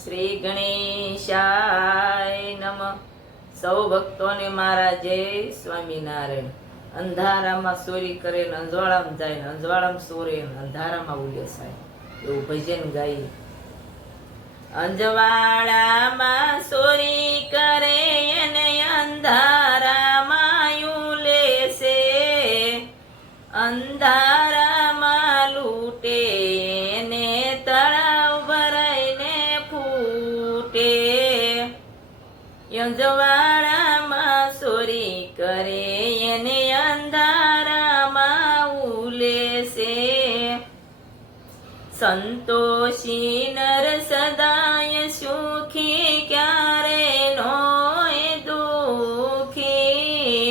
શ્રી ગણેશાય નમઃ. સૌ ભક્તોને મારા જય સ્વામિનારાયણ. અંધારામાં ચોરી કરે ને અંજવાળામાં જાય ને અંજવાળામાં ચોરે ને અંધારામાં ઉલેસાય એવું ભજન ગાઈ. અંજવાળામાં ચોરી કરે અને અંધારામાં ઉલેસે, અંધારામાં લૂટે ને તળાવ ભરાઈને ફૂટે. અંજવાળામાં ચોરી કરે એને અંધારામાં ઉલેસે. સંતોષી નર સદાય સુખી ક્યારે નોય દુખી.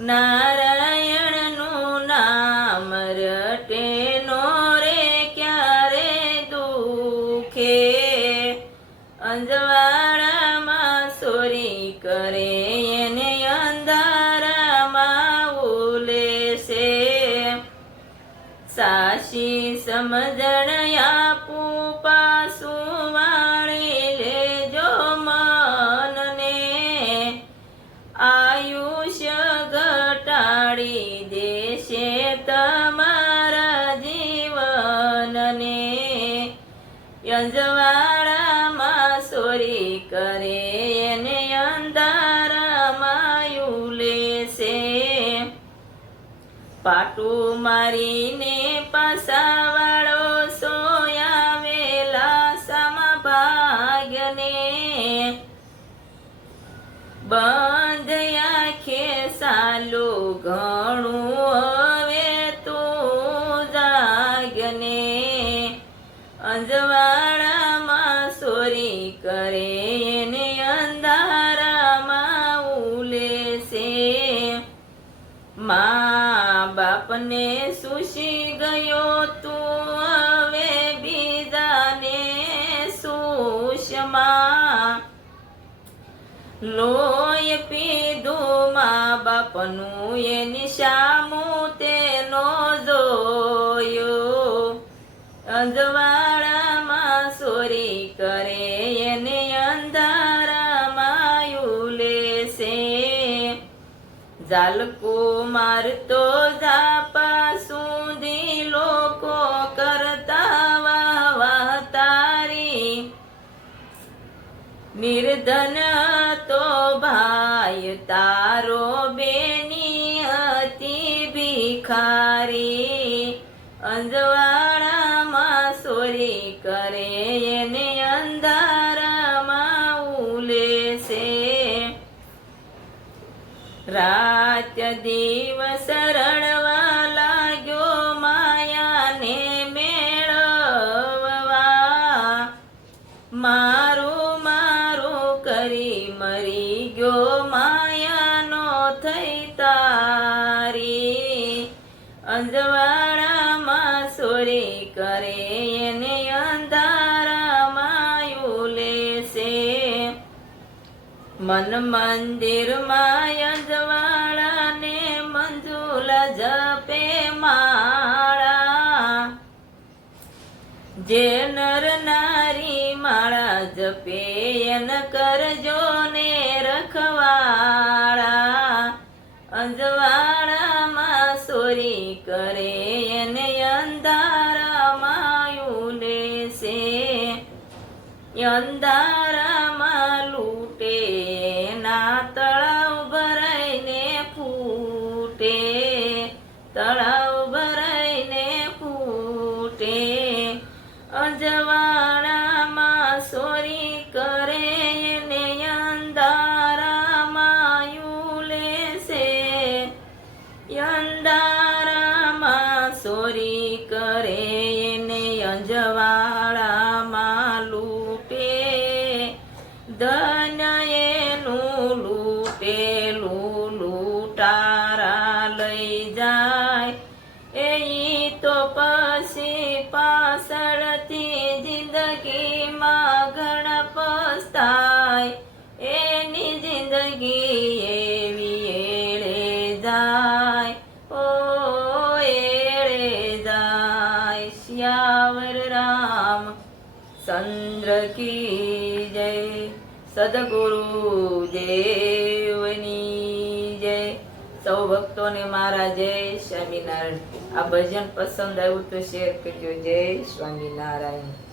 નારાયણનું નામ રટે નો રે ક્યારે દુખે. અંજવાળામાં ચોરી કરે એને અંધારામાં ઉલેસે. સાચી સમજણ આપું પાછું વાળી લેજો મનને. આયુષ્ય ઘટાડી દેશે તમારા જીવનને. અંજવાળામાં ચોરી કરે એને અંધારામાં ઉલેસે. પાટું મારીને પાસાવાળો સોયાવેલા સામા ભાગ્યને. બંધ આંખે સાલું ઘણું હવે તું જાગને. અંજવાળામાં ચોરી કરે એને અંધારામાં ઉલેસે. મા બાપને સુશી ગયો તું હવે બીજાને સુષમા. લોહી પીધું મા બાપનું એની સામું તેનો જોયો. અંજવાળામાં ચોરી કરે એને અંધારામાં ઉલેસે. ઝાલકો મારતો ઝાપા સુધી લોકો કરતા વાહ તારી. નિર્ધન તો ભાઈ તારો બેની હતી ભિખારી. અંજવાળામાં ચોરી કરે એને અંધારામાં ઉલેસે. રાત દિવસ રડવા લાગ્યો માયાને મેળવવા. મારું મારું કરી મરી ગયો માયાનો થઈ તારી. અંજવાળામાં ચોરી કરે એને અંધારામાં ઉલેસે. મન મંદિરમાં અંજવાળાને મંજુલા જપે માળા. જે નર નારી માળા જપે એન કરજો ને રખવાળા. અંજવાળામાં ચોરી કરે એને અંધારામાં ઉલેસે. અંધારામાં લૂટે ના તળાવ ભરાઈને ફૂટે. તળાવ ભરાઈને ફૂટે. અંજવાળામાં ચોરી કરે એને અંધારામાં ઉલેસે. અંધારામાં ચોરી કરે એને અંજવાળામાં લૂટે. ધન એનું લૂટેલું લૂંટારા લઈ જાય. એ તો પછી પાછળથી જિંદગીમાં ઘણા પસ્તાય. એની જિંદગી એવી એળે જાય. ઓ એળે જાય. શ્યાવર રામ ચંદ્ર કી કી જય, સદગુરુ દેવની જય. સૌ ભક્તોને મારા જય સ્વામિનારાયણ. આ ભજન પસંદ આવ્યું તો શેર કરજો. જય સ્વામિનારાયણ.